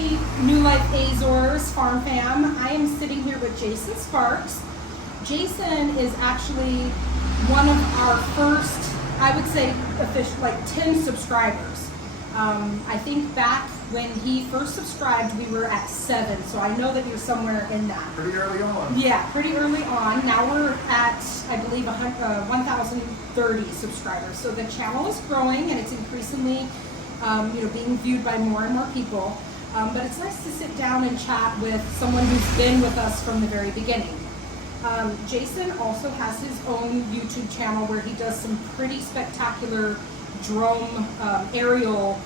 Hi, New Life Azores Farm Fam. I am sitting here with Jason Sparks. Jason is actually one of our first, I would say, official, like 10 subscribers. I think back when he first subscribed, we were at 7, so I know that you're somewhere in that. Pretty early on. Yeah, pretty early on. Now we're at, I believe, 1,030 subscribers. So the channel is growing and it's increasingly being viewed by more and more people. But it's nice to sit down and chat with someone who's been with us from the very beginning. Jason also has his own YouTube channel where he does some pretty spectacular drone aerial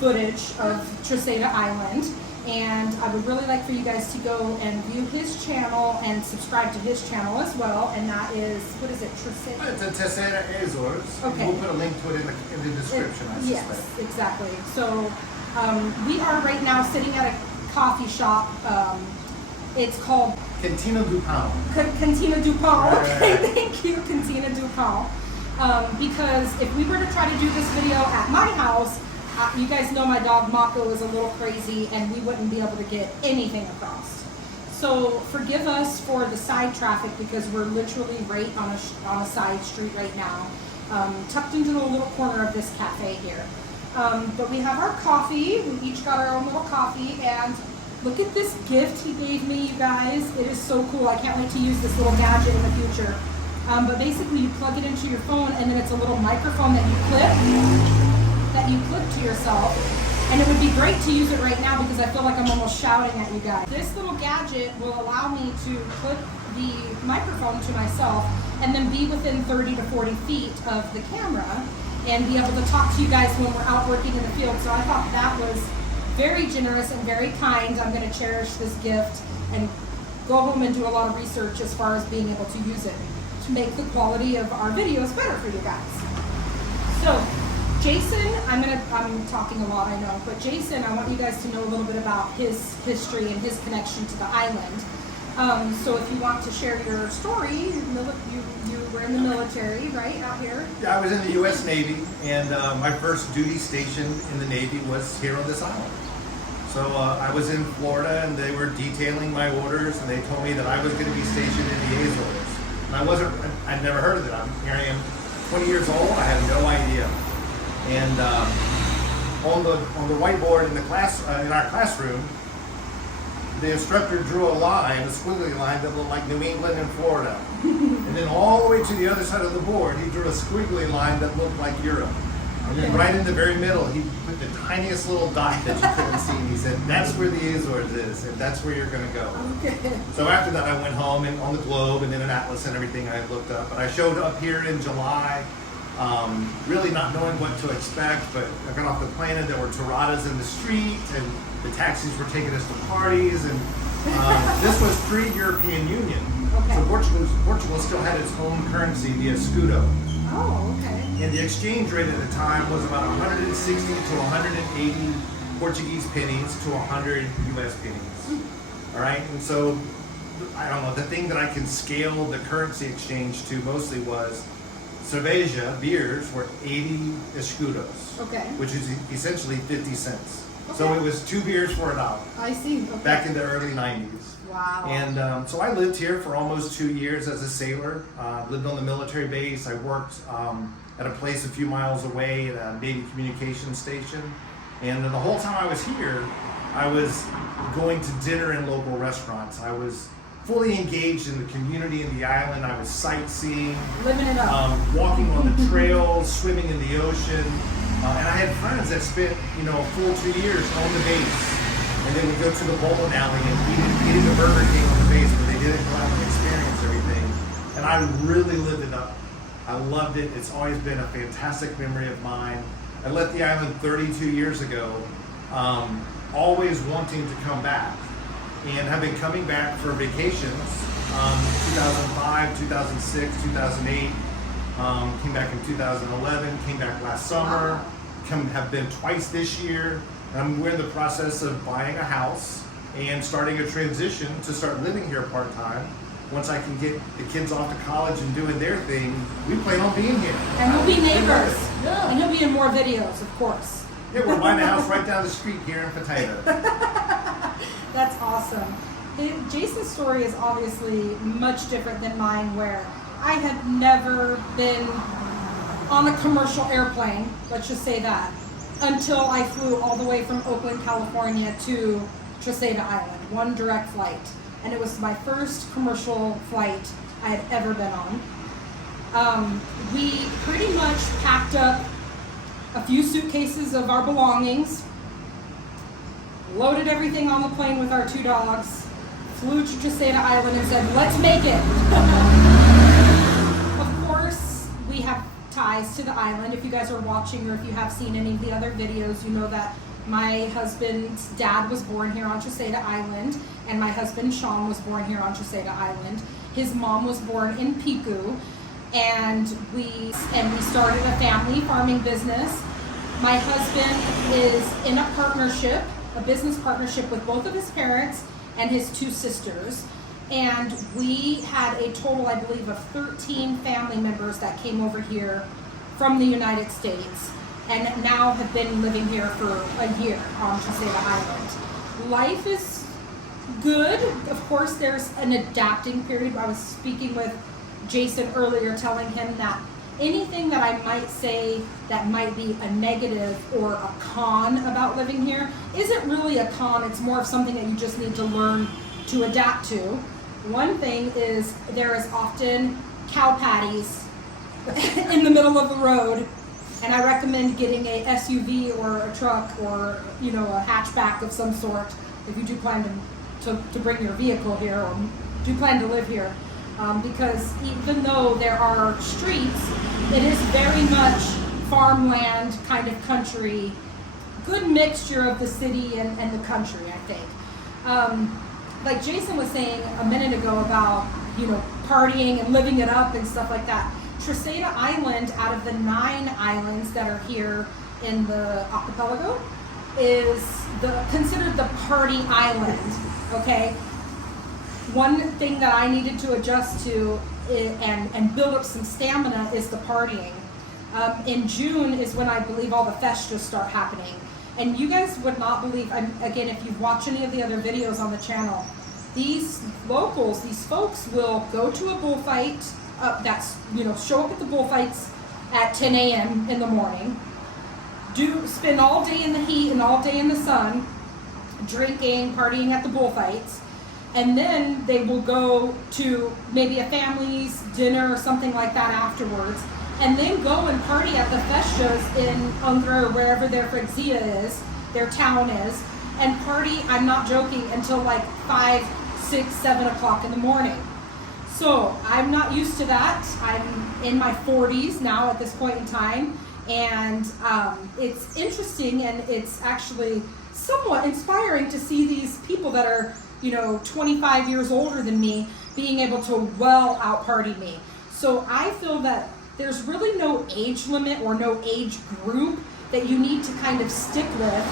footage of Terceira Island. And I would really like for you guys to go and view his channel and subscribe to his channel as well. And that is, what is it? Terceira? It's a Terceira Island. Okay. We'll put a link to it in the description, I suspect. Yes, exactly. So we are right now sitting at a coffee shop. It's called Cantina do Pão. Cantina do Pão. Right. Okay, thank you, Cantina do Pão. Because if we were to try to do this video at my house, you guys know my dog Mako is a little crazy and we wouldn't be able to get anything across. So forgive us for the side traffic because we're literally right on a side street right now, tucked into the little corner of this cafe here. But we have our coffee. We each got our own little coffee, and look at this gift he gave me, you guys. It is so cool. I can't wait to use this little gadget in the future. But basically you plug it into your phone and then it's a little microphone that you clip to yourself. And it would be great to use it right now because I feel like I'm almost shouting at you guys. This little gadget will allow me to clip the microphone to myself and then be within 30 to 40 feet of the camera and be able to talk to you guys when we're out working in the field. So I thought that was very generous and very kind. I'm going to cherish this gift and go home and do a lot of research as far as being able to use it to make the quality of our videos better for you guys. So Jason, I'm talking a lot, I know, but Jason, I want you guys to know a little bit about his history and his connection to the island. So if you want to share your story, you were in the military, right, out here? Yeah, I was in the U.S. Navy, and my first duty station in the Navy was here on this island. So I was in Florida, and they were detailing my orders, and they told me that I was going to be stationed in the Azores. And I'd never heard of it. Here I am, 20 years old, I had no idea. And on the whiteboard in the class in our classroom, the instructor drew a line, a squiggly line that looked like New England and Florida. And then all the way to the other side of the board, he drew a squiggly line that looked like Europe. And then right in the very middle, he put the tiniest little dot that you couldn't see. And he said, "That's where the Azores is, and that's where you're going to go." Okay. So after that, I went home and on the globe and then an atlas and everything I looked up. But I showed up here in July. Really not knowing what to expect, but I got off the plane and there were Toradas in the street and the taxis were taking us to parties, and this was pre-European Union. Okay. So Portugal still had its own currency, the escudo. Oh, okay. And the exchange rate at the time was about 160 to 180 Portuguese pennies to 100 US pennies. All right, and so, I don't know, the thing that I can scale the currency exchange to mostly was cerveja, beers, were 80 escudos, Okay. which is essentially 50 cents. Okay. So it was 2 beers for $1 I see. Okay. back in the early 90s. Wow. And so I lived here for almost 2 years as a sailor, lived on the military base. I worked at a place a few miles away at a Navy communications station. And the whole time I was here, I was going to dinner in local restaurants. I was fully engaged in the community in the island. I was sightseeing, living it up. walking on the trails, swimming in the ocean. And I had friends that spent, a full 2 years on the base. And they would go to the bowling alley and eating the Burger King on the base where they didn't go out and experience everything. And I really lived it up. I loved it. It's always been a fantastic memory of mine. I left the island 32 years ago, always wanting to come back. And have been coming back for vacations, 2005, 2006, 2008, came back in 2011, came back last summer, have been twice this year. We're in the process of buying a house and starting a transition to start living here part-time. Once I can get the kids off to college and doing their thing, we plan on being here. And we'll be neighbors. Yeah. And you'll be in more videos, of course. Yeah, we're buying a house right down the street here in Potato. That's awesome. Jason's story is obviously much different than mine, where I had never been on a commercial airplane, let's just say that, until I flew all the way from Oakland, California to Terceira Island, one direct flight. And it was my first commercial flight I had ever been on. We pretty much packed up a few suitcases of our belongings, loaded everything on the plane with our 2 dogs, flew to Terceira Island and said, let's make it. Of course, we have ties to the island. If you guys are watching, or if you have seen any of the other videos, you know that my husband's dad was born here on Terceira Island, and my husband Sean was born here on Terceira Island. His mom was born in Piku, and we started a family farming business. My husband is in a partnership, a business partnership with both of his parents and his 2 sisters. And we had a total, I believe, of 13 family members that came over here from the United States and now have been living here for a year on Terceira Island. Life is good. Of course, there's an adapting period. I was speaking with Jason earlier, telling him that anything that I might say that might be a negative or a con about living here isn't really a con. It's more of something that you just need to learn to adapt to. One thing is there is often cow patties in the middle of the road, and I recommend getting a SUV or a truck or a hatchback of some sort if you do plan to bring your vehicle here or do plan to live here, because even though there are streets, it is very much farmland kind of country, good mixture of the city and the country, I think. Like Jason was saying a minute ago about, partying and living it up and stuff like that. Terceira Island, out of the 9 islands that are here in the archipelago, is considered the party island, okay? One thing that I needed to adjust to and build up some stamina is the partying. In June is when I believe all the festas start happening. And you guys would not believe, again, if you've watched any of the other videos on the channel, these locals, these folks will go to a bullfight, show up at the bullfights at 10 a.m. in the morning, spend all day in the heat and all day in the sun, drinking, partying at the bullfights, and then they will go to maybe a family's dinner or something like that afterwards, and then go and party at the festas in Angra or wherever their freguesia is, their town is, and party, I'm not joking, until like 5, 6, 7 o'clock in the morning. So I'm not used to that. I'm in my 40s now at this point in time, and it's interesting, and it's actually somewhat inspiring to see these people that are 25 years older than me being able to well out party me. So I feel that there's really no age limit or no age group that you need to kind of stick with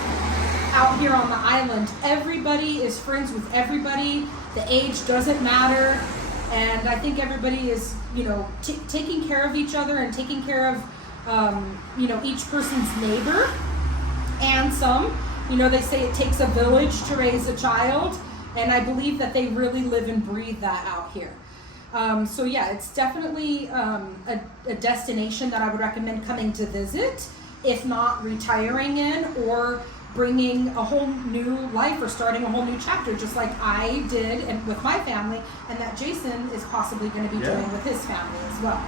out here on the island. Everybody is friends with everybody. The age doesn't matter. And I think everybody is, taking care of each other and taking care of, each person's neighbor. And some, they say it takes a village to raise a child. And I believe that they really live and breathe that out here. So yeah, it's definitely a destination that I would recommend coming to visit, if not retiring in or bringing a whole new life or starting a whole new chapter, just like I did and with my family, and that Jason is possibly going to be doing with his family as well.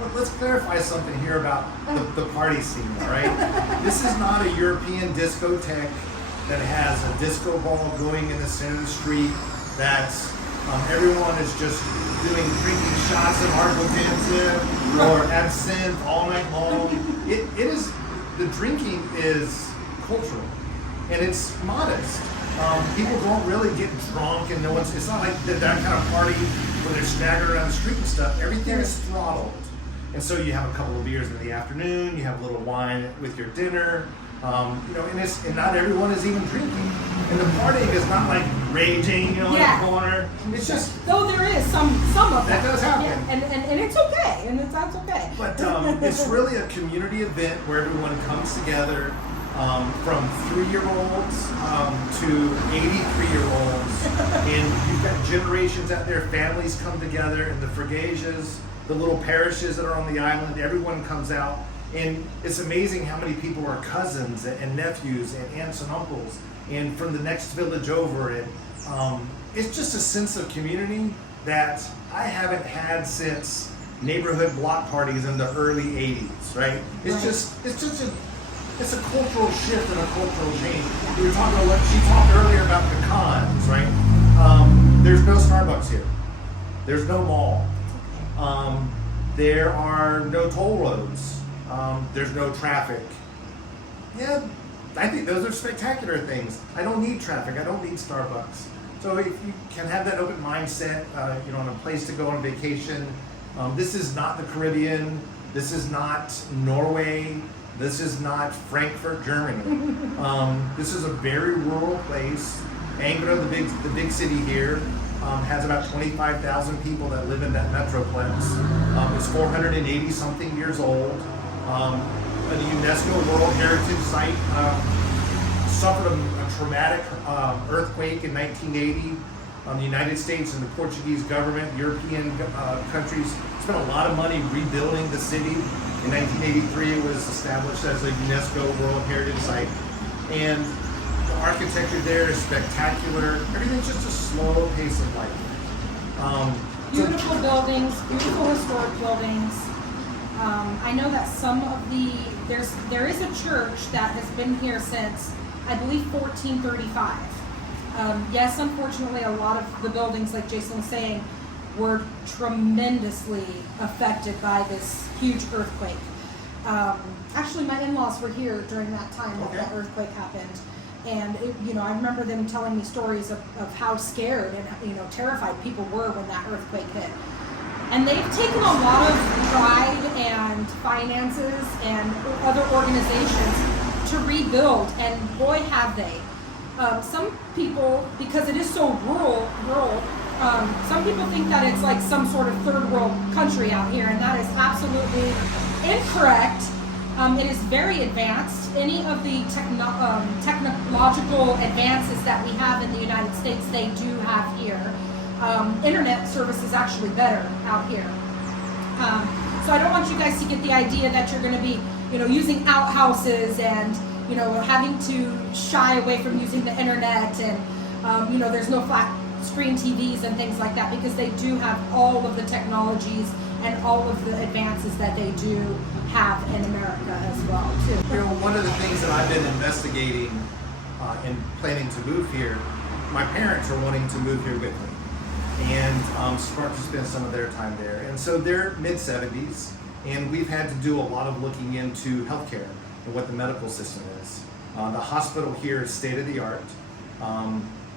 But let's clarify something here about the party scene, right? This is not a European discotheque that has a disco ball going in the center of the street that's everyone is just drinking shots of aguardiente or absinthe all night long. The drinking is cultural and it's modest. People don't really get drunk, and it's not like that kind of party where they're staggering around the street and stuff. Everything is throttled. And so you have a couple of beers in the afternoon, you have a little wine with your dinner, and not everyone is even drinking. And the partying is not like raging, in the corner. It's just... Though there is some of that does happen. Yeah, and it's okay, and that's okay. But it's really a community event where everyone comes together. from 3-year-olds to 83-year-olds, and you've got generations out there. Families come together, and the Fergasias, the little parishes that are on the island, everyone comes out, and it's amazing how many people are cousins and nephews and aunts and uncles, and from the next village over, and it's just a sense of community that I haven't had since neighborhood block parties in the early 80s, right? It's a cultural shift and a cultural change. We were talking about she talked earlier about the cons, right? There's no Starbucks here. There's no mall. There are no toll roads. There's no traffic. Yeah, I think those are spectacular things. I don't need traffic. I don't need Starbucks. So if you can have that open mindset, on a place to go on vacation. This is not the Caribbean. This is not Norway. This is not Frankfurt, Germany. This is a very rural place. Angra, the big city here, has about 25,000 people that live in that metroplex. It's 480 something years old. A UNESCO World Heritage Site, suffered a traumatic earthquake in 1980. The United States and the Portuguese government, European countries spent a lot of money rebuilding the city. In 1983, it was established as a UNESCO World Heritage Site. And the architecture there is spectacular. Everything's just a slow pace of life. Beautiful buildings, beautiful historic buildings. I know that some of there is a church that has been here since, I believe, 1435. Yes, unfortunately, a lot of the buildings, like Jason was saying, were tremendously affected by this huge earthquake. Actually, my in-laws were here during that time that that earthquake happened. And I remember them telling me stories of how scared and terrified people were when that earthquake hit. And they've taken a lot of pride and finances and other organizations to rebuild, and boy have they. Some people, because it is so rural, some people think that it's like some sort of third world country out here, and that is absolutely incorrect. It is very advanced. Any of the technological advances that we have in the United States, they do have here. Internet service is actually better out here. So I don't want you guys to get the idea that you're going to be, using outhouses and, having to shy away from using the internet and, there's no flat screen TVs and things like that, because they do have all of the technologies and all of the advances that they do have in America as well, too. One of the things that I've been investigating and planning to move here, my parents are wanting to move here with me and start to spend some of their time there. And so they're mid-70s, and we've had to do a lot of looking into healthcare and what the medical system is. The hospital here is state-of-the-art.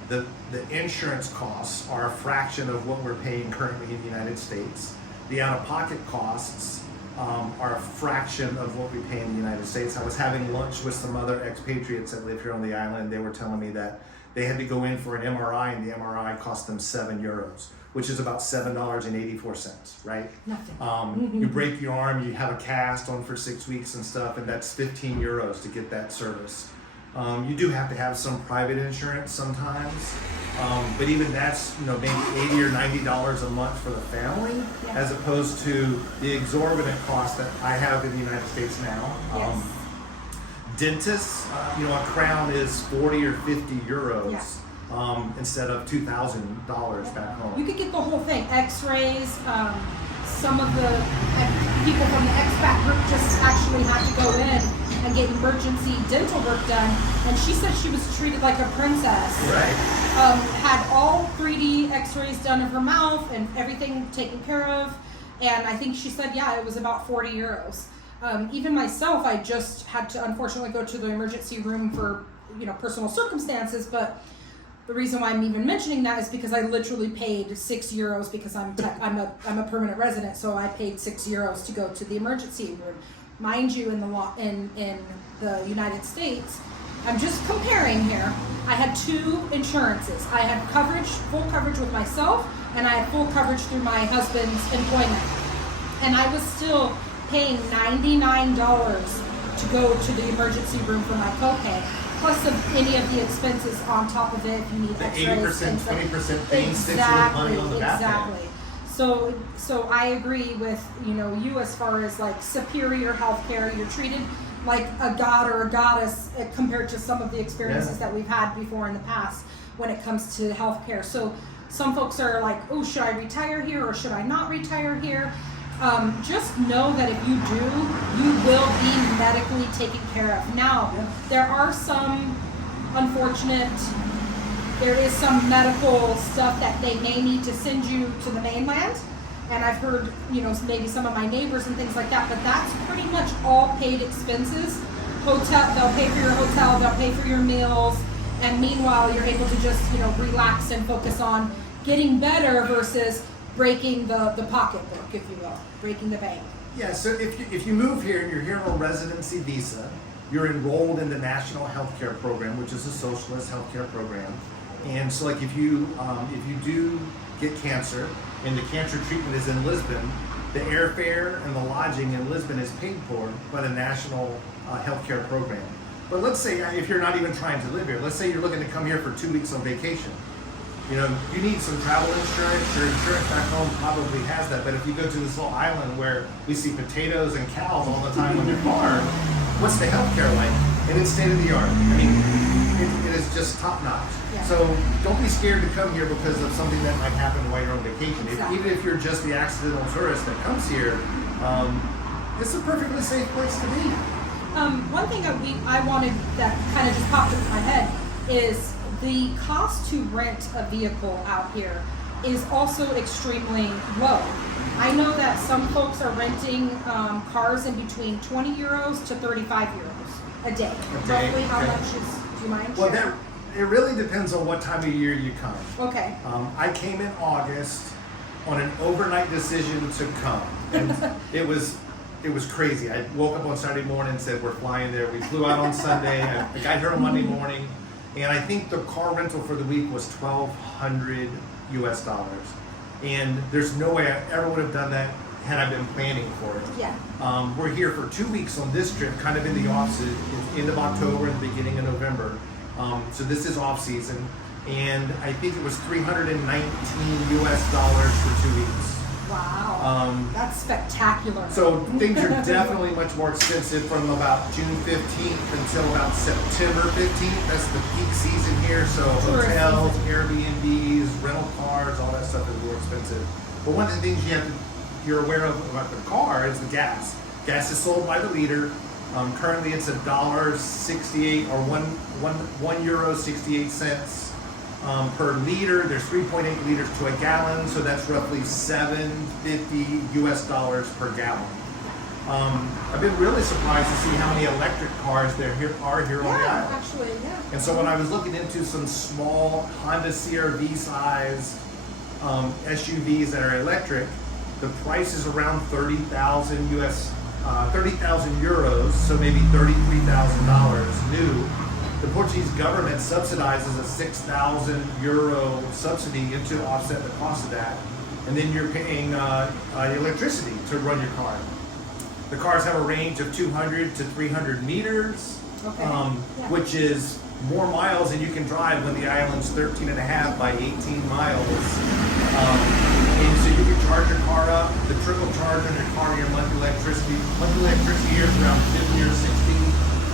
The insurance costs are a fraction of what we're paying currently in the United States. The out-of-pocket costs are a fraction of what we pay in the United States. I was having lunch with some other expatriates that live here on the island. They were telling me that they had to go in for an MRI, and the MRI cost them €7, which is about $7.84, right? Nothing. You break your arm, you have a cast on for 6 weeks and stuff, and that's €15 to get that service. You do have to have some private insurance sometimes, but even that's maybe $80 or $90 a month for the family, as opposed to the exorbitant cost that I have in the United States now. Yes. Dentists, a crown is 40 or 50 euros instead of $2,000 back home. You could get the whole thing, x-rays. Some of the people from the expat group just actually had to go in and get emergency dental work done, and she said she was treated like a princess. Right. Had all 3D x-rays done of her mouth and everything taken care of, and I think she said, it was about 40 euros. Even myself, I just had to unfortunately go to the emergency room for personal circumstances, but the reason why I'm even mentioning that is because I literally paid €6 because I'm a permanent resident, so I paid €6 to go to the emergency room. Mind you, in the United States, I'm just comparing here. I had 2 insurances. I had full coverage with myself, and I had full coverage through my husband's employment, and I was still paying $99 to go to the emergency room for my copay, plus of any of the expenses on top of it if you need The x-rays. 80%, 20% thing sticks with money on the back end. Exactly. So I agree with, you know, you as far as like superior healthcare. You're treated like a god or a goddess compared to some of the experiences that we've had before in the past when it comes to healthcare. So some folks are like, oh, should I retire here or should I not retire here? Just know that if you do, you will be medically taken care of. Now, there are some there is some medical stuff that they may need to send you to the mainland. And I've heard, you know, maybe some of my neighbors and things like that, but that's pretty much all paid expenses. Hotel, they'll pay for your hotel, they'll pay for your meals, and meanwhile you're able to just, you know, relax and focus on getting better versus breaking the pocketbook, if you will, breaking the bank. Yeah, so if you move here and you're here on a residency visa, you're enrolled in the National Healthcare Program, which is a socialist healthcare program. And so like if you do get cancer and the cancer treatment is in Lisbon, the airfare and the lodging in Lisbon is paid for by the National Healthcare Program. But let's say if you're not even trying to live here, let's say you're looking to come here for 2 weeks on vacation. You know, you need some travel insurance. Your insurance back home probably has that. But if you go to this little island where we see potatoes and cows all the time on their farm, what's the healthcare like? And it's state of the art. I mean, it is just top notch. Yeah. So don't be scared to come here because of something that might happen while you're on vacation. Exactly. Even if you're just the accidental tourist that comes here, it's a perfectly safe place to be. One thing I wanted that kind of just popped into my head is the cost to rent a vehicle out here is also extremely low. I know that some folks are renting cars in between 20 euros to 35 euros a day. Roughly how much is, do you mind sharing? It really depends on what time of year you come. Okay. I came in August on an overnight decision to come, and it was crazy. I woke up on Saturday morning and said we're flying there. We flew out on Sunday. I got here on Monday morning, and I think the car rental for the week was $1,200 US. And there's no way I ever would have done that had I been planning for it. Yeah. We're here for 2 weeks on this trip, kind of in the off season, end of October and the beginning of November. So this is off season, and I think it was $319 US for 2 weeks. Wow. That's spectacular. So things are definitely much more expensive from about June 15th until about September 15th. That's the peak season here. So hotels, Airbnbs, rental cars, all that stuff is more expensive. But one of the things you're aware of about the car is the gas. Gas is sold by the liter. Currently it's $1.68 or €1.68 per liter. There's 3.8 liters to a gallon, so that's roughly $7.50 US per gallon. I've been really surprised to see how many electric cars are here on the island. Actually, yeah. And so when I was looking into some small Honda CR-V size SUVs that are electric, the price is around 30,000 euros, so maybe $33,000 new. The Portuguese government subsidizes a 6,000 euro subsidy to offset the cost of that, and then you're paying electricity to run your car. The cars have a range of 200 to 300 meters, which is more miles than you can drive when the island's 13.5 by 18 miles. And so you can charge your car up. The trickle charge on your car, your monthly electricity here is around 50 or 60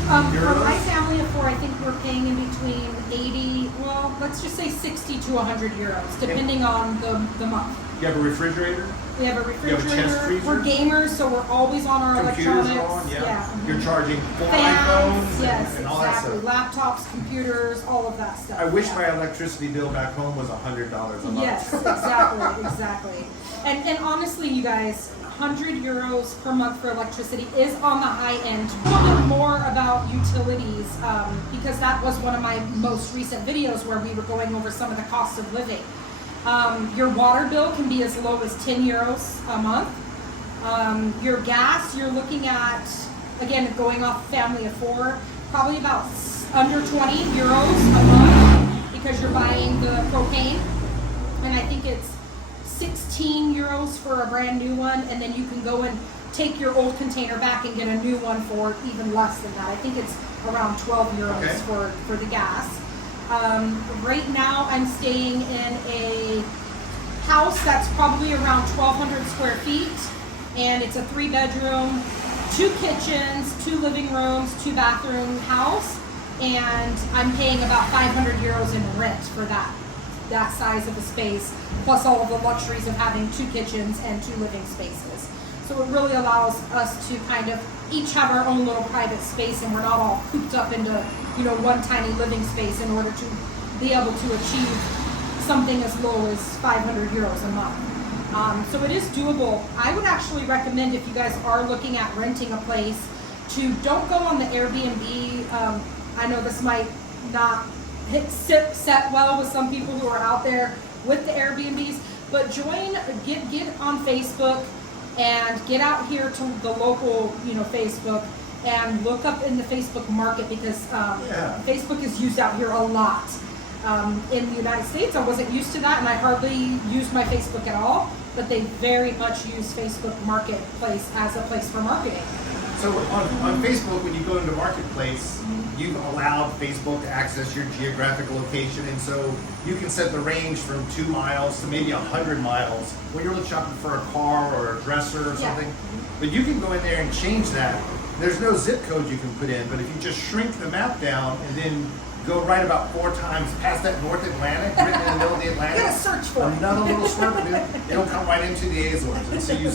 euros. For my family of four, I think we're paying in between 80, well, let's just say 60 to 100 euros, depending on the month. You have a refrigerator? We have a refrigerator. You have a chest freezer? We're gamers, so we're always on our Computers electronics. are on, Yeah. You're charging 4 Fans, iPhones yes, and all that exactly. stuff. Laptops, computers, all of that stuff. I wish yeah. my electricity bill back home was $100 a month. Yes, exactly. And honestly, you guys, 100 euros per month for electricity is on the high end. A little bit more about utilities, because that was one of my most recent videos where we were going over some of the cost of living. Your water bill can be as low as 10 euros a month. Your gas, you're looking at, again, going off family of four, probably about under 20 euros a month because you're buying the propane. And I think it's 16 euros for a brand new one, and then you can go and take your old container back and get a new one for even less than that. I think it's around 12 euros for the gas. Right now I'm staying in a house that's probably around 1,200 square feet, and it's a 3-bedroom, 2 kitchens, 2 living rooms, 2 bathroom house, and I'm paying about 500 euros in rent for that size of a space, plus all of the luxuries of having 2 kitchens and 2 living spaces. So it really allows us to kind of each have our own little private space, and we're not all cooped up into, one tiny living space in order to be able to achieve something as low as 500 euros a month. So it is doable. I would actually recommend, if you guys are looking at renting a place, to don't go on the Airbnb. I know this might not set well with some people who are out there with the Airbnbs, but get on Facebook and get out here to the local, Facebook, and look up in the Facebook market, because Facebook is used out here a lot. In the United States, I wasn't used to that, and I hardly used my Facebook at all, but they very much use Facebook Marketplace as a place for marketing. So on Facebook, when you go into Marketplace, you've allowed Facebook to access your geographic location, and so you can set the range from 2 miles to maybe 100 miles when you're shopping for a car or a dresser or something. But you can go in there and change that. There's no zip code you can put in, but if you just shrink the map down and then go right about 4 times past that North Atlantic, written in the middle of the Atlantic. Get a search for it. Another little swerve, it'll come right into the Azores. And so you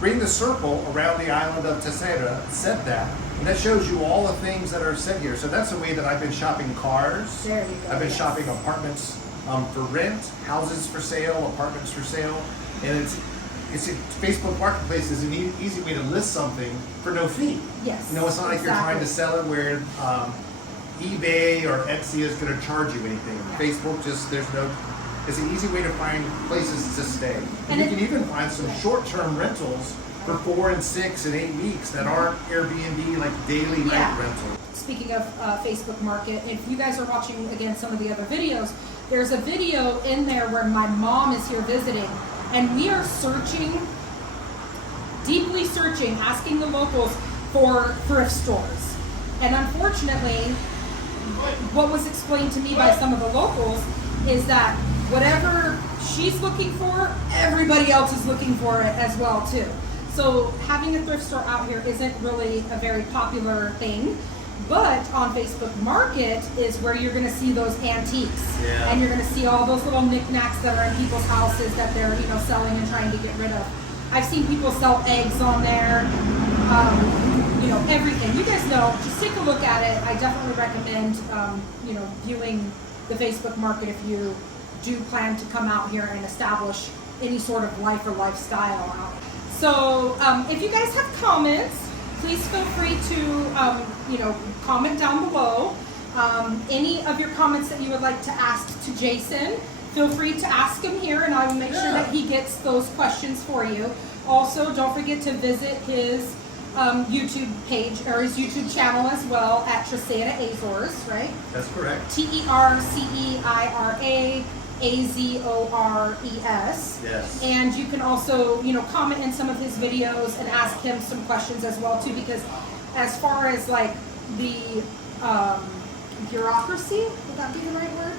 bring the circle around the island of Terceira, set that, and that shows you all the things that are set here. So that's the way that I've been shopping cars. There you go. I've been shopping apartments for rent, houses for sale, apartments for sale, and it's Facebook Marketplace is an easy way to list something for no fee. Yes. It's not like you're trying to sell it where eBay or Etsy is going to charge you anything. Facebook it's an easy way to find places to stay. And you can even find some short-term rentals for 4 and 6 and 8 weeks that aren't Airbnb, like daily night rentals. Speaking of Facebook Market, if you guys are watching again some of the other videos, there's a video in there where my mom is here visiting, and we are deeply searching, asking the locals for thrift stores. And unfortunately, what was explained to me by some of the locals is that whatever she's looking for, everybody else is looking for it as well too. So having a thrift store out here isn't really a very popular thing, but on Facebook Market is where you're going to see those antiques, and you're going to see all those little knickknacks that are in people's houses that they're selling and trying to get rid of. I've seen people sell eggs on there, everything. You guys know, just take a look at it. I definitely recommend, viewing the Facebook Market if you do plan to come out here and establish any sort of life or lifestyle out. So if you guys have comments, please feel free to, comment down below. Any of your comments that you would like to ask to Jason, feel free to ask him here, and I will make sure that he gets those questions for you. Also, don't forget to visit his YouTube page, or his YouTube channel as well, at Terceira Azores, right? That's correct. TerceiraAzores. Yes. And you can also, comment in some of his videos and ask him some questions as well too, because as far as like the bureaucracy, would that be the right word?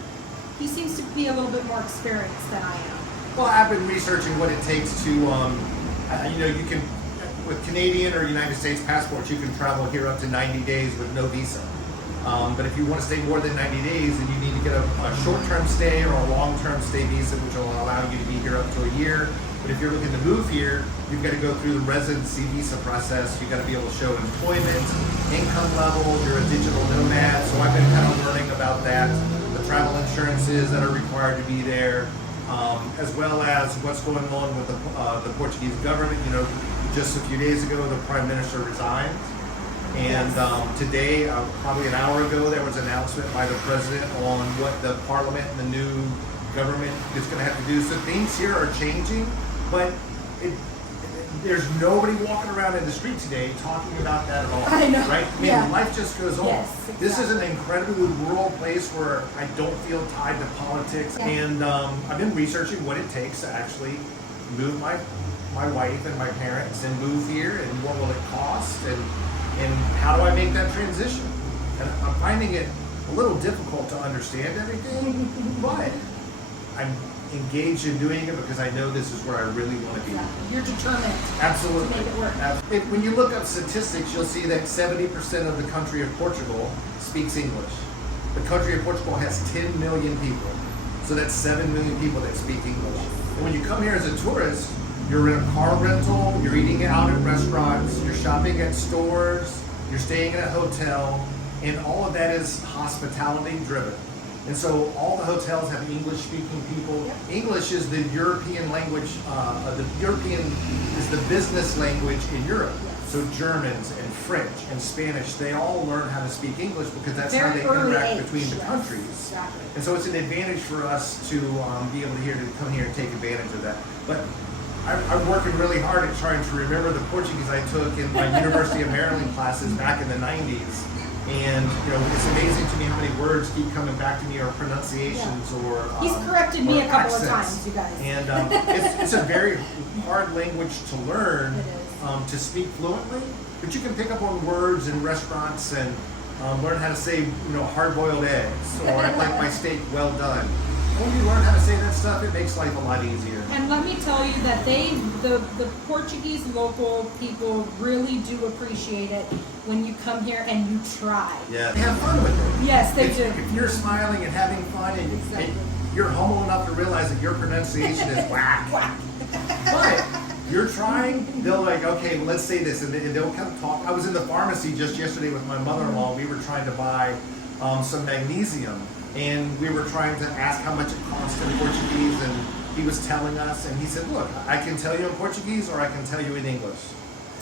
He seems to be a little bit more experienced than I am. Well, I've been researching what it takes to, you can, with Canadian or United States passports, you can travel here up to 90 days with no visa. But if you want to stay more than 90 days, then you need to get a short-term stay or a long-term stay visa, which will allow you to be here up to a year. But if you're looking to move here, you've got to go through the residency visa process. You've got to be able to show employment, income level, you're a digital nomad. So I've been kind of learning about that, the travel insurances that are required to be there, as well as what's going on with the Portuguese government. Just a few days ago, the Prime Minister resigned. And today, probably an hour ago, there was an announcement by the President on what the Parliament and the new government is going to have to do. So things here are changing, but there's nobody walking around in the street today talking about that at all. I know. Right? I mean, life just goes on. Yes, exactly. This is an incredibly rural place where I don't feel tied to politics. Yeah. And I've been researching what it takes to actually move my my wife and my parents and move here, and what will it cost, and how do I make that transition? And I'm finding it a little difficult to understand everything, but I'm engaged in doing it because I know this is where I really want to be. Yeah. You're determined. Absolutely. To make it work. When you look up statistics, you'll see that 70% of the country of Portugal speaks English. The country of Portugal has 10 million people. So that's 7 million people that speak English. And when you come here as a tourist, you're in a car rental, you're eating out at restaurants, you're shopping at stores, you're staying in a hotel, and all of that is hospitality driven. And so all the hotels have English speaking people. Yep. English is the European language, the European is the business language in Europe. Yes. So Germans and French and Spanish, they all learn how to speak English because that's how Very they early interact age, between the yes, countries. exactly. And so it's an advantage for us to be able to come here and take advantage of that. But I'm working really hard at trying to remember the Portuguese I took in my University of Maryland classes back in the 90s. And it's amazing to me how many words keep coming back to me, or pronunciations, or He's corrected me or a couple accents. of times, you guys. And it's a very hard language to learn, It is. to speak fluently. But you can pick up on words in restaurants and learn how to say, hard-boiled eggs, or I'd like my steak well done. When you learn how to say that stuff, it makes life a lot easier. And let me tell you that the Portuguese local people really do appreciate it when you come here and you try. Yeah, they have fun with it. Yes, they do. If you're smiling and having fun, and Exactly. you're humble enough to realize that your pronunciation is whack. Whack. But you're trying, they'll like, okay, well, let's say this, and they'll kind of talk. I was in the pharmacy just yesterday with my mother-in-law. We were trying to buy some magnesium, and we were trying to ask how much it cost in Portuguese, and he was telling us, and he said, look, I can tell you in Portuguese, or I can tell you in English.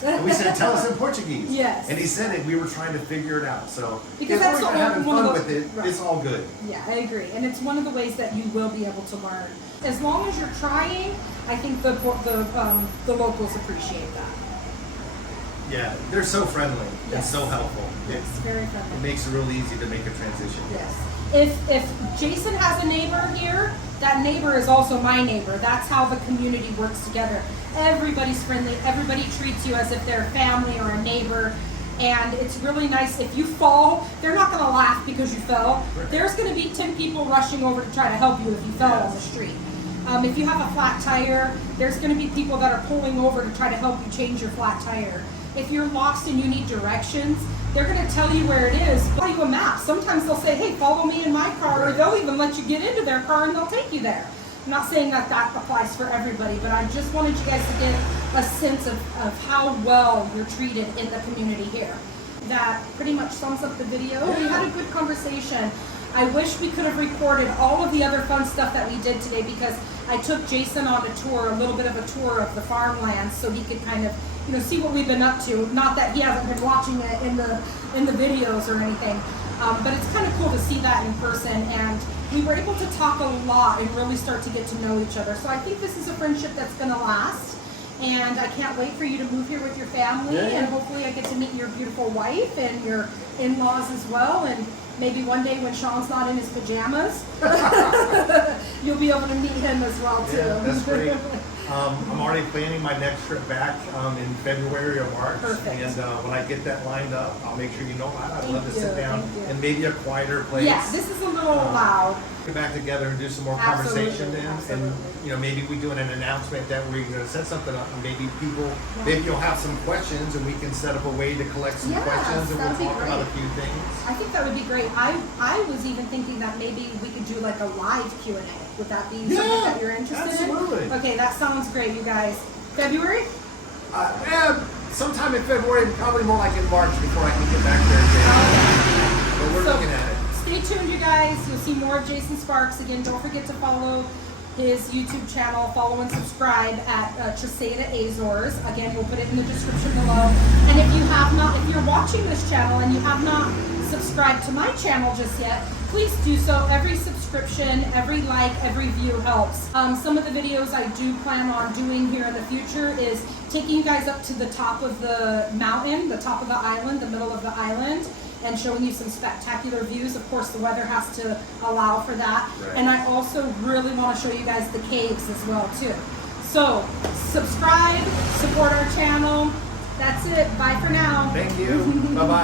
And we said, tell us in Portuguese. Yes. And he said it, we were trying to figure it out. So Because as that's long as you're having one of fun those- with it, right. it's all good. Yeah, I agree. And it's one of the ways that you will be able to learn. As long as you're trying, I think the locals appreciate that. Yeah, they're so friendly and Yes. so helpful. Yes, very It friendly. makes it real easy to make a transition. Yes. If Jason has a neighbor here, that neighbor is also my neighbor. That's how the community works together. Everybody's friendly. Everybody treats you as if they're family or a neighbor. And it's really nice. If you fall, they're not going to laugh because you fell. Right. There's going to be 10 people rushing over to try to help you if you fell on the Yes. street. If you have a flat tire, there's going to be people that are pulling over to try to help you change your flat tire. If you're lost and you need directions, they're going to tell you where it is. They'll give you a map. Sometimes they'll say, hey, follow me in my car, or they'll even let you get into their car and they'll take you there. I'm not saying that that applies for everybody, but I just wanted you guys to get a sense of how well you're treated in the community here. That pretty much sums up the video. We had a good conversation. I wish we could have recorded all of the other fun stuff that we did today, because I took Jason on a tour, a little bit of a tour of the farmland, so he could kind of, see what we've been up to. Not that he hasn't been watching it in the videos or anything, but it's kind of cool to see that in person. And we were able to talk a lot and really start to get to know each other. So I think this is a friendship that's going to last. And I can't wait for you to move here with your family, and hopefully I get to meet your beautiful wife and your in-laws as well. And maybe one day when Sean's not in his pajamas, you'll be able to meet him as well too. Yeah, that's great. I'm already planning my next trip back in February or March. Perfect. And when I get that lined up, I'll make sure you know that. I'd Thank love to sit you, down thank you. in maybe a quieter place. Yeah, this is a little loud. Get back together and do some more Absolutely, conversation then. absolutely. And maybe we do an announcement that we're going to set something up, and maybe maybe you'll have some questions, and we can set up a way to collect some Yes, questions, and we'll that'd be talk about a great. few things. I think that would be great. I was even thinking that maybe we could do like a live Q&A. Would that be something that you're interested absolutely. in? Okay, that sounds great, you guys. February? Sometime in February, probably more like in March before I can get back there again. But we're So, looking at it. Stay tuned, you guys. You'll see more of Jason Sparks. Again, don't forget to follow his YouTube channel. Follow and subscribe at Terceira Azores. Again, we'll put it in the description below. And if you're watching this channel and you have not subscribed to my channel just yet, please do so. Every subscription, every like, every view helps. Some of the videos I do plan on doing here in the future is taking you guys up to the top of the mountain, the top of the island, the middle of the island, and showing you some spectacular views. Of course, the weather has to allow for that. Right. And I also really want to show you guys the caves as well too. So subscribe, support our channel. That's it. Bye for now. Thank you. Bye-bye.